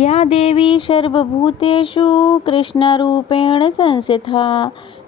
या देवी सर्वभूतेषु कृष्णरूपेण संस्थिता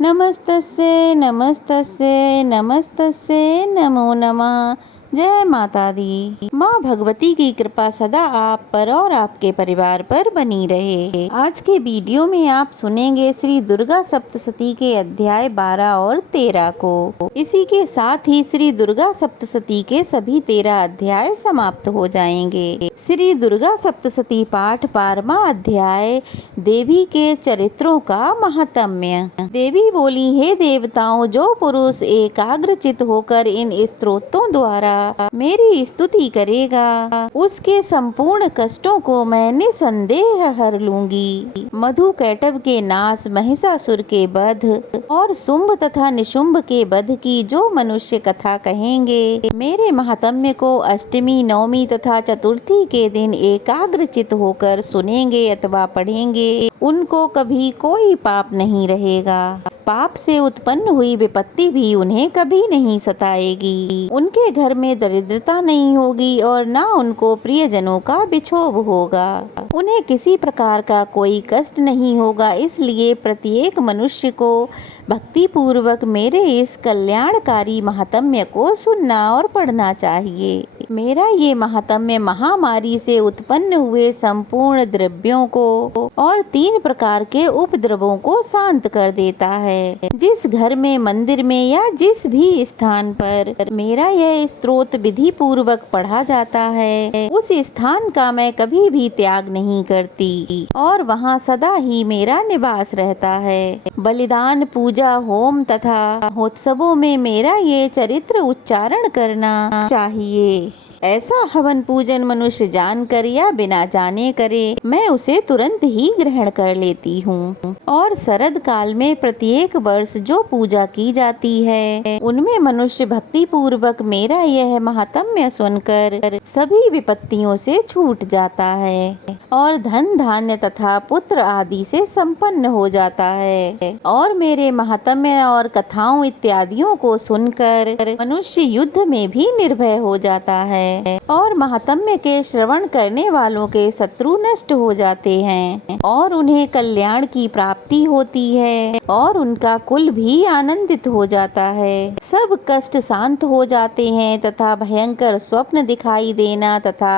नमस्तस्यै नमस्तस्यै नमस्तस्यै नमो नमः। जय माता दी। माँ भगवती की कृपा सदा आप पर और आपके परिवार पर बनी रहे। आज के वीडियो में आप सुनेंगे श्री दुर्गा सप्तशती के अध्याय 12 और 13 को। इसी के साथ ही श्री दुर्गा सप्तशती के सभी 13 अध्याय समाप्त हो जाएंगे। श्री दुर्गा सप्तशती पाठ 12वां अध्याय देवी के चरित्रों का महात्म्य। देवी बोली, हे देवताओं, जो पुरुष एकाग्रचित होकर इन स्तोत्रों द्वारा मेरी स्तुति करेगा उसके संपूर्ण कष्टों को मैं निसंदेह हर लूंगी। मधु कैटभ के नाश, महिषासुर के वध और शुंभ तथा निशुंभ के वध की जो मनुष्य कथा कहेंगे, मेरे महात्म्य को अष्टमी, नवमी तथा चतुर्थी के दिन एकाग्रचित होकर सुनेंगे अथवा पढ़ेंगे, उनको कभी कोई पाप नहीं रहेगा। पाप से उत्पन्न हुई विपत्ति भी उन्हें कभी नहीं सताएगी। उनके घर में दरिद्रता नहीं होगी और न उनको प्रियजनों का विक्षोभ होगा। उन्हें किसी प्रकार का कोई कष्ट नहीं होगा। इसलिए प्रत्येक मनुष्य को भक्ति पूर्वक मेरे इस कल्याणकारी महात्म्य को सुनना और पढ़ना चाहिए। मेरा ये महात्म्य महामारी से उत्पन्न हुए संपूर्ण द्रव्यों को और 3 प्रकार के उपद्रवों को शांत कर देता है। जिस घर में, मंदिर में या जिस भी स्थान पर मेरा यह स्तोत्र विधि पूर्वक पढ़ा जाता है, उस स्थान का मैं कभी भी त्याग नहीं करती और वहाँ सदा ही मेरा निवास रहता है। बलिदान, पूजा, होम तथा महोत्सवों में मेरा ये चरित्र उच्चारण करना चाहिए। ऐसा हवन पूजन मनुष्य जानकर या बिना जाने करे, मैं उसे तुरंत ही ग्रहण कर लेती हूँ। और शरद काल में प्रत्येक वर्ष जो पूजा की जाती है, उनमें मनुष्य भक्ति पूर्वक मेरा यह महात्म्य सुनकर सभी विपत्तियों से छूट जाता है और धन, धान्य तथा पुत्र आदि से संपन्न हो जाता है। और मेरे महात्म्य और कथाओं इत्यादियों को सुनकर मनुष्य युद्ध में भी निर्भय हो जाता है और महात्म्य के श्रवण करने वालों के शत्रु नष्ट हो जाते हैं और उन्हें कल्याण की प्राप्ति होती है और उनका कुल भी आनंदित हो जाता है। सब कष्ट शांत हो जाते हैं तथा भयंकर स्वप्न दिखाई देना तथा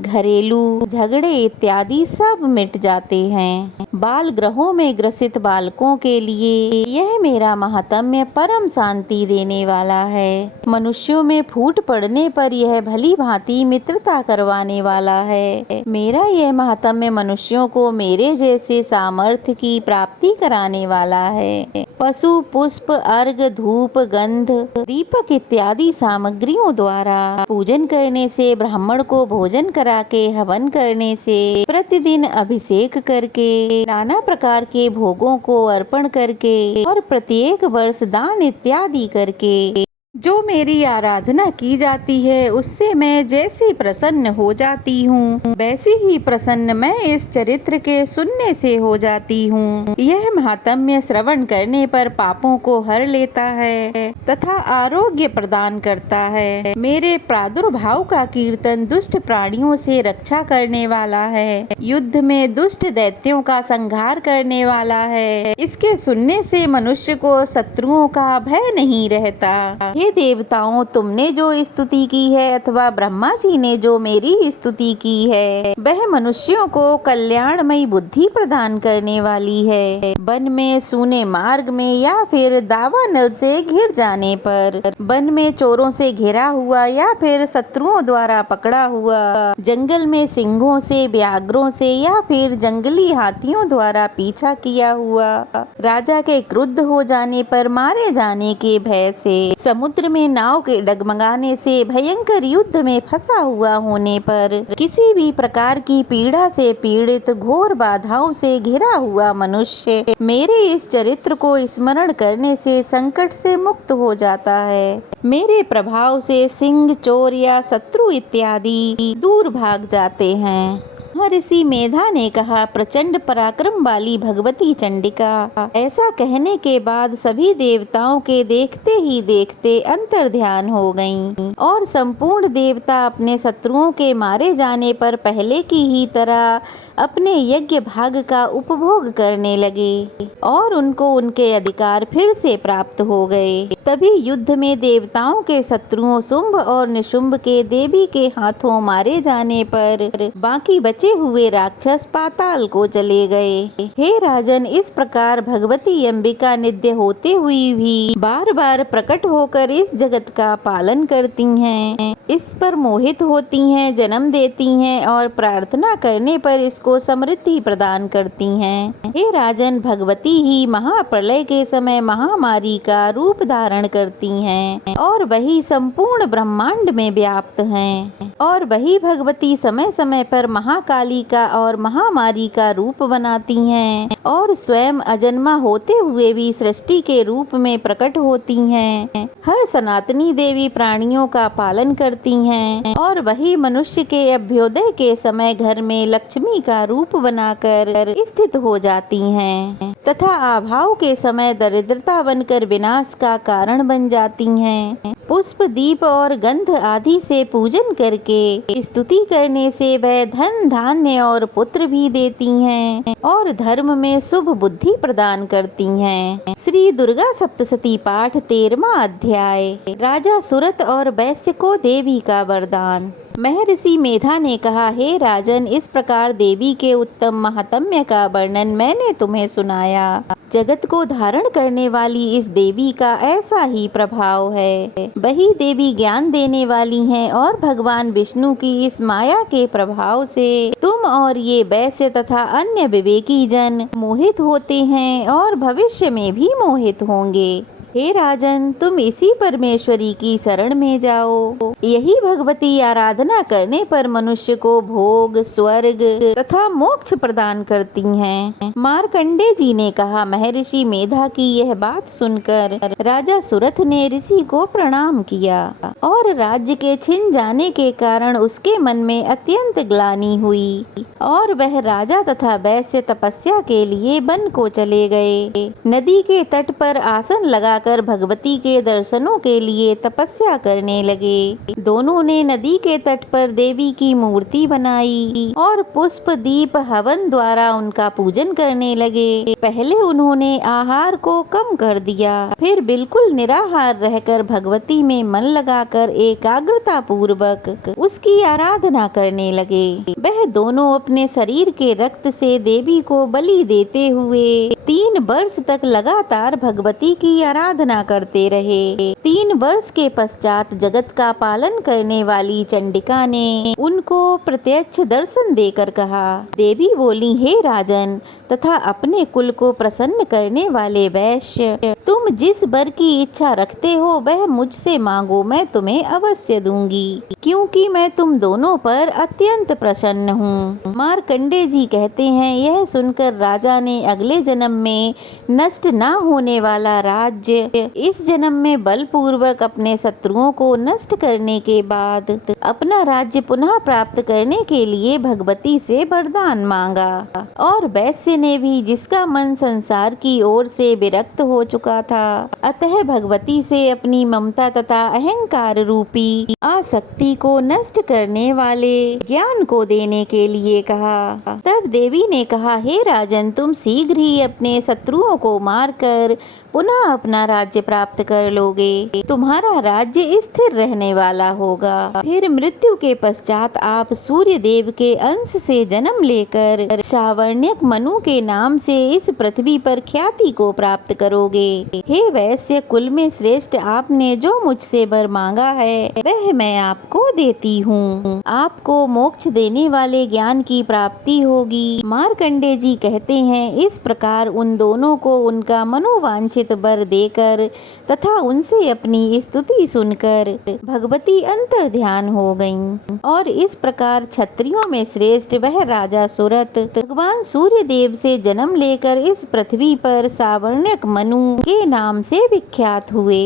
घरेलू झगड़े इत्यादि सब मिट जाते हैं। बाल ग्रहों में ग्रसित बालकों के लिए यह मेरा महात्म्य परम शांति देने वाला है। मनुष्यों में फूट पड़ने पर यह भली भांति मित्रता करवाने वाला है। मेरा यह महात्म्य मनुष्यों को मेरे जैसे सामर्थ्य की प्राप्ति कराने वाला है। पशु, पुष्प, अर्घ, धूप, गंध, दीपक इत्यादि सामग्रियों द्वारा पूजन करने से, ब्राह्मण को भोजन करा के हवन करने से, प्रतिदिन अभिषेक करके, नाना प्रकार के भोगों को अर्पण करके और प्रत्येक वर्ष दान इत्यादि करके जो मेरी आराधना की जाती है, उससे मैं जैसी प्रसन्न हो जाती हूँ, वैसी ही प्रसन्न मैं इस चरित्र के सुनने से हो जाती हूँ। यह महात्म्य श्रवण करने पर पापों को हर लेता है तथा आरोग्य प्रदान करता है। मेरे प्रादुर्भाव का कीर्तन दुष्ट प्राणियों से रक्षा करने वाला है, युद्ध में दुष्ट दैत्यों का संहार करने वाला है। इसके सुनने से मनुष्य को शत्रुओं का भय नहीं रहता। हे देवताओं, तुमने जो स्तुति की है अथवा ब्रह्मा जी ने जो मेरी स्तुति की है, वह मनुष्यों को कल्याणमयी बुद्धि प्रदान करने वाली है। वन में, सूने मार्ग में या फिर दावानल से घिर जाने पर, वन में चोरों से घिरा हुआ या फिर शत्रुओं द्वारा पकड़ा हुआ, जंगल में सिंहों से, व्याघ्रों से या फिर जंगली हाथियों द्वारा पीछा किया हुआ, राजा के क्रुद्ध हो जाने पर मारे जाने के भय से, समुद्र में नाव के डगमगाने से, भयंकर युद्ध में फंसा हुआ होने पर, किसी भी प्रकार की पीड़ा से पीड़ित, घोर बाधाओं से घिरा हुआ मनुष्य मेरे इस चरित्र को स्मरण करने से संकट से मुक्त हो जाता है। मेरे प्रभाव से सिंह, चोर या शत्रु इत्यादि दूर भाग जाते हैं। महर्षि मेधा ने कहा, प्रचंड पराक्रम वाली भगवती चंडिका। ऐसा कहने के बाद सभी देवताओं के देखते ही देखते अंतर्ध्यान हो गईं और संपूर्ण देवता अपने शत्रुओं के मारे जाने पर पहले की ही तरह अपने यज्ञ भाग का उपभोग करने लगे और उनको उनके अधिकार फिर से प्राप्त हो गए। तभी युद्ध में देवताओं के शत्रुओं शुंभ और निशुंभ के देवी के हाथों मारे जाने पर बाकी बचे हुए राक्षस पाताल को चले गए। हे राजन, इस प्रकार भगवती अंबिका नित्य होते हुई भी बार बार प्रकट होकर इस जगत का पालन करती हैं, इस पर मोहित होती हैं, जन्म देती हैं और प्रार्थना करने पर इसको समृद्धि प्रदान करती हैं। हे राजन, भगवती ही महाप्रलय के समय महामारी का रूप धारण करती हैं और वही संपूर्ण ब्रह्मांड में व्याप्त हैं और वही भगवती समय समय पर महाकाली का और महामारी का रूप बनाती हैं और स्वयं अजन्मा होते हुए भी सृष्टि के रूप में प्रकट होती हैं। हर सनातनी देवी प्राणियों का पालन करती हैं और वही मनुष्य के अभ्युदय के समय घर में लक्ष्मी का रूप बनाकर स्थित हो जाती हैं तथा अभाव के समय दरिद्रता बनकर विनाश का कारण बन जाती हैं। पुष्प, दीप और गंध आदि से पूजन करके स्तुति करने से वह धन, धान्य और पुत्र भी देती हैं और धर्म में शुभ बुद्धि प्रदान करती हैं। श्री दुर्गा सप्तशती पाठ 13वां अध्याय। राजा सुरत और वैश्य को देवी का वरदान। महर्षि मेधा ने कहा, हे राजन, इस प्रकार देवी के उत्तम महात्म्य का वर्णन मैंने तुम्हें सुनाया। जगत को धारण करने वाली इस देवी का ऐसा ही प्रभाव है। वही देवी ज्ञान देने वाली हैं और भगवान विष्णु की इस माया के प्रभाव से तुम और ये वैश्य तथा अन्य विवेकी जन मोहित होते हैं और भविष्य में भी मोहित होंगे। हे राजन, तुम इसी परमेश्वरी की शरण में जाओ। यही भगवती आराधना करने पर मनुष्य को भोग, स्वर्ग तथा मोक्ष प्रदान करती हैं। मार्कंडे जी ने कहा, महर्षि मेधा की यह बात सुनकर राजा सुरथ ने ऋषि को प्रणाम किया और राज्य के छिन जाने के कारण उसके मन में अत्यंत ग्लानि हुई और वह राजा तथा वैश्य तपस्या के लिए वन को चले गए। नदी के तट पर आसन लगा भगवती के दर्शनों के लिए तपस्या करने लगे। दोनों ने नदी के तट पर देवी की मूर्ति बनाई और पुष्प, दीप, हवन द्वारा उनका पूजन करने लगे। पहले उन्होंने आहार को कम कर दिया, फिर बिल्कुल निराहार रहकर भगवती में मन लगाकर एकाग्रता पूर्वक उसकी आराधना करने लगे। वह दोनों अपने शरीर के रक्त से देवी को बलि देते हुए 3 वर्ष तक लगातार भगवती की आराधना करते रहे। 3 वर्ष के पश्चात जगत का पालन करने वाली चंडिका ने उनको प्रत्यक्ष दर्शन देकर कहा। देवी बोली, हे राजन तथा अपने कुल को प्रसन्न करने वाले वैश्य, तुम जिस वर की इच्छा रखते हो वह मुझसे मांगो, मैं तुम्हें अवश्य दूंगी, क्योंकि मैं तुम दोनों पर अत्यंत प्रसन्न हूँ। मार्कंडे जी कहते हैं, यह सुनकर राजा ने अगले जन्म में नष्ट न होने वाला राज्य इस जन्म में बलपूर्वक अपने शत्रुओं को नष्ट करने के बाद अपना राज्य पुनः प्राप्त करने के लिए भगवती से वरदान मांगा। और वैश्य ने भी, जिसका मन संसार की ओर से विरक्त हो चुका था, अतः भगवती से अपनी ममता तथा अहंकार रूपी आसक्ति को नष्ट करने वाले ज्ञान को देने के लिए कहा। तब देवी ने कहा, हे राजन, तुम शीघ्र ही अपने शत्रुओं को मारकर पुनः अपना राज्य प्राप्त कर लोगे। तुम्हारा राज्य स्थिर रहने वाला होगा। फिर मृत्यु के पश्चात आप सूर्य देव के अंश से जन्म लेकर सावर्ण्यक मनु के नाम से इस पृथ्वी पर ख्याति को प्राप्त करोगे। हे वैश्य कुल में श्रेष्ठ, आपने जो मुझसे वर मांगा है वह मैं आपको देती हूँ। आपको मोक्ष देने वाले ज्ञान की प्राप्ति होगी। मार्कंडे जी कहते हैं, इस प्रकार उन दोनों को उनका मनोवांछित वर देकर तथा उनसे अपनी स्तुति सुनकर भगवती अंतर्ध्यान हो गईं। और इस प्रकार क्षत्रियों में श्रेष्ठ वह राजा सुरत भगवान सूर्य देव से जन्म लेकर इस पृथ्वी पर सावर्ण्यक मनु के नाम से विख्यात हुए।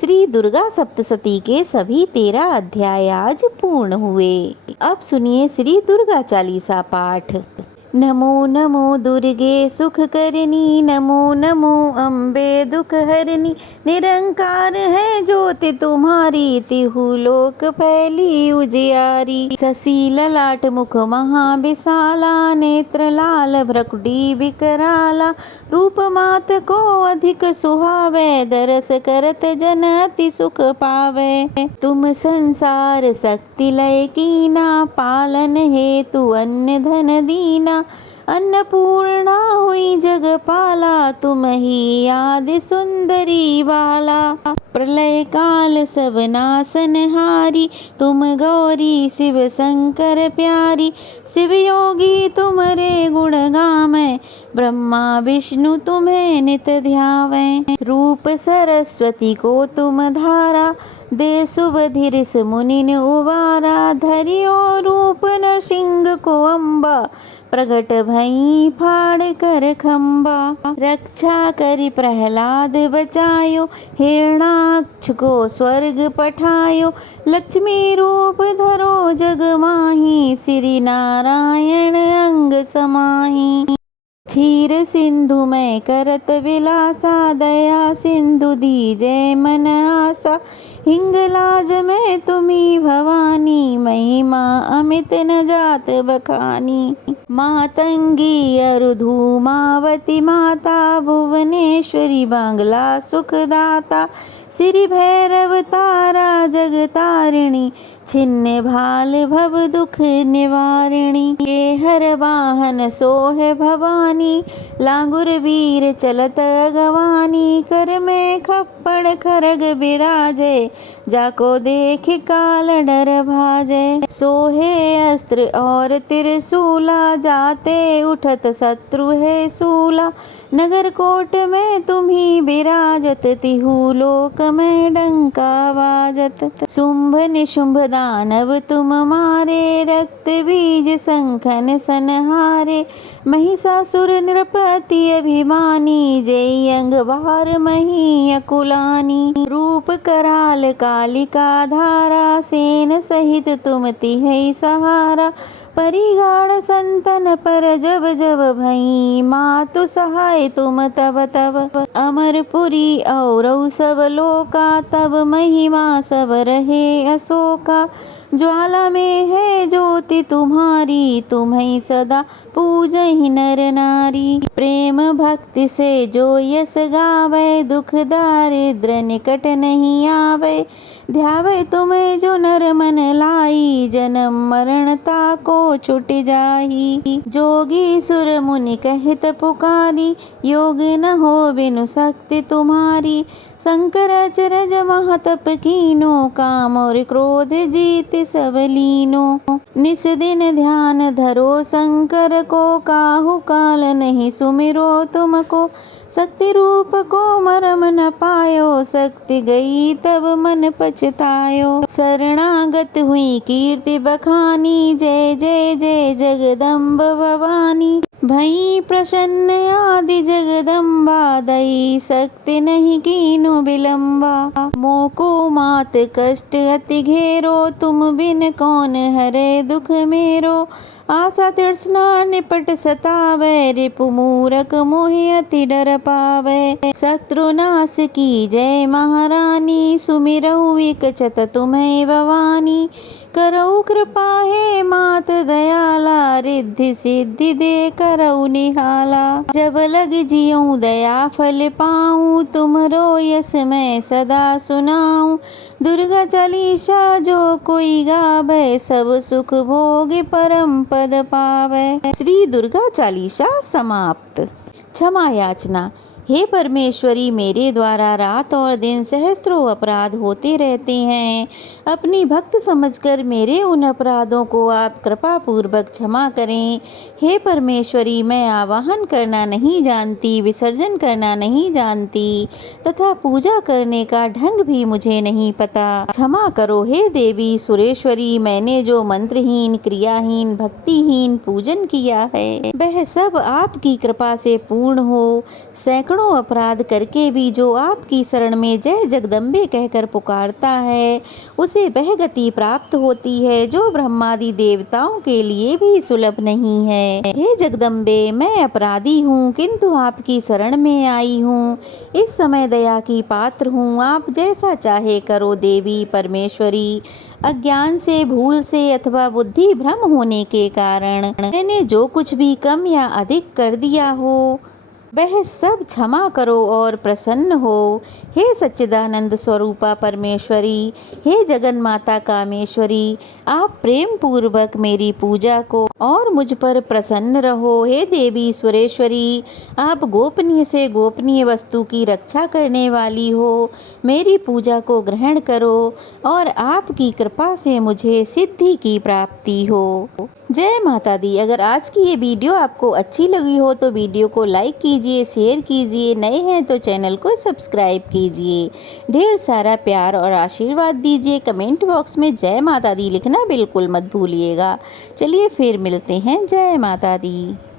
श्री दुर्गा सप्तशती के सभी 13 अध्याय आज पूर्ण हुए। अब सुनिए श्री दुर्गा चालीसा पाठ। नमो नमो दुर्गे सुख करनी, नमो नमो अम्बे दुख हरनी। निरंकार है ज्योति तुम्हारी, तिहु लोक फैली उजियारी। शशि ललाट मुख महाविशाला, नेत्र लाल भ्रकुटी विकराला। रूप मात को अधिक सुहावे, दरस करत जन अति सुख पावे। तुम संसार शक्ति लय कीना, पालन हेतु अन्न धन दीना। अन्नपूर्णा हुई जगपाला, तुम ही आदि सुंदरी बाला। प्रलय काल सब नासनहारी, तुम गौरी शिव शंकर प्यारी। शिव योगी तुम्हारे गुण गावें, ब्रह्मा विष्णु तुम्हें नित ध्यावें। रूप सरस्वती को तुम धारा, दे शुभ धीरस मुनिन उबारा। धरियो रूप नरसिंह को अम्बा, प्रगट भई फाड़ कर खम्बा। रक्षा करि प्रहलाद बचायो, हिरणाक्ष को स्वर्ग पठायो। लक्ष्मी रूप धरो जग माही, श्री नारायण अंग समाही। क्षीर सिंधु में करत विलासा, दया सिंधु दीजै मन आसा। हिंगलाज में तुम्ही भवानी, महिमा अमित न जात बखानी। मातंगी अरु धूमावती माता, भुवनेश्वरी बांग्ला सुखदाता। श्री भैरव तारा जगतारिणी, छिन्न भाल भव दुख निवारिणी। के हर वाहन सोहे भवानी, लांगुर वीर चलत अगवानी। कर में खप्पड़ खरग बिराजे, जाको देख काल डर भाजे। सोहे अस्त्र और त्रिशूला, जाते उठत शत्रु है सूला। नगर कोट में तुम्ही विराजत, तिहु लोक में डंका बाजत। शुंभ निशुंभ दानव तुम मारे, रक्त बीज शंखन संहारे। महिषासुर नृपति अभिमानी, जय अंग बार मही अकुलानी। रूप कराल कालिका धारा, सेन सहित तुम तिहै सहारा। परिगाण संतन पर जब जब भई, मातु सहाय तुम तब तब। अमरपुरी और सब लोका, तब महिमा सब रहे अशोका। ज्वाला में है ज्योति तुम्हारी, तुम्हें सदा पूजहि नर नारी। प्रेम भक्ति से जो यस गावे, दुख दारिद्र निकट नहीं आवे। ध्यावे तुम्हें जो नर मन लाई, जन्म मरण ताको छुट जाही। जोगी सुर मुनि कहत पुकारी, योग न हो बिनु शक्ति तुम्हारी। शंकर अचरज महातप कीनो, काम और क्रोध जीत सब लीनो। निस दिन ध्यान धरो शंकर को, काहू काल नहीं सुमिरो तुमको। शक्ति रूप को मरम न पायो, शक्ति गई तब मन पछतायो। शरणागत हुई कीर्ति बखानी, जय जय जय जगदम्ब भवानी। भई प्रसन्न आदि जगदम्बा, दई शक्ति नहीं कीनु विलम्बा। मोको मात कष्ट अति घेरो, तुम बिन कौन हरे दुख मेरो। आशा तृष्णा निपट सतावे, रिपु मूरख मोहि अति डर पावे। शत्रुनाश की जय महारानी, सुमिरहु विकचत तुम्हें भवानी। करऊ कृपा हे मात दयाला, रिद्धि सिद्धि दे करऊ निहाला। जब लग जियऊँ दया फल पाऊँ, तुमरो यस मैं सदा सुनाऊँ। दुर्गा चालीसा जो कोई गावे, सब सुख भोग परम पद पावे। श्री दुर्गा चालीसा समाप्त। क्षमा याचना। हे परमेश्वरी, मेरे द्वारा रात और दिन सहस्त्रों अपराध होते रहते हैं। अपनी भक्त समझकर मेरे उन अपराधों को आप कृपा पूर्वक क्षमा करें। हे परमेश्वरी, मैं आवाहन करना नहीं जानती, विसर्जन करना नहीं जानती तथा पूजा करने का ढंग भी मुझे नहीं पता। क्षमा करो हे देवी सुरेश्वरी, मैंने जो मंत्रहीन, क्रियाहीन, भक्तिहीन पूजन किया है वह सब आपकी कृपा से पूर्ण हो। सैकड़ों करोड़ों अपराध करके भी जो आपकी शरण में जय जगदम्बे कहकर पुकारता है उसे वह गति प्राप्त होती है जो ब्रह्मादि देवताओं के लिए भी सुलभ नहीं है। हे जगदम्बे, मैं अपराधी हूँ किंतु आपकी शरण में आई हूँ। इस समय दया की पात्र हूँ, आप जैसा चाहे करो देवी परमेश्वरी। अज्ञान से, भूल से अथवा बुद्धि भ्रम होने के कारण मैंने जो कुछ भी कम या अधिक कर दिया हो वह सब क्षमा करो और प्रसन्न हो। हे सच्चिदानंद स्वरूपा परमेश्वरी, हे जगन माता कामेश्वरी, आप प्रेम पूर्वक मेरी पूजा को और मुझ पर प्रसन्न रहो। हे देवी सुरेश्वरी, आप गोपनीय से गोपनीय वस्तु की रक्षा करने वाली हो, मेरी पूजा को ग्रहण करो और आपकी कृपा से मुझे सिद्धि की प्राप्ति हो। जय माता दी। अगर आज की ये वीडियो आपको अच्छी लगी हो तो वीडियो को लाइक कीजिए, शेयर कीजिए, नए हैं तो चैनल को सब्सक्राइब कीजिए। ढेर सारा प्यार और आशीर्वाद दीजिए। कमेंट बॉक्स में जय माता दी लिखना बिल्कुल मत भूलिएगा। चलिए फिर मिलते हैं। जय माता दी।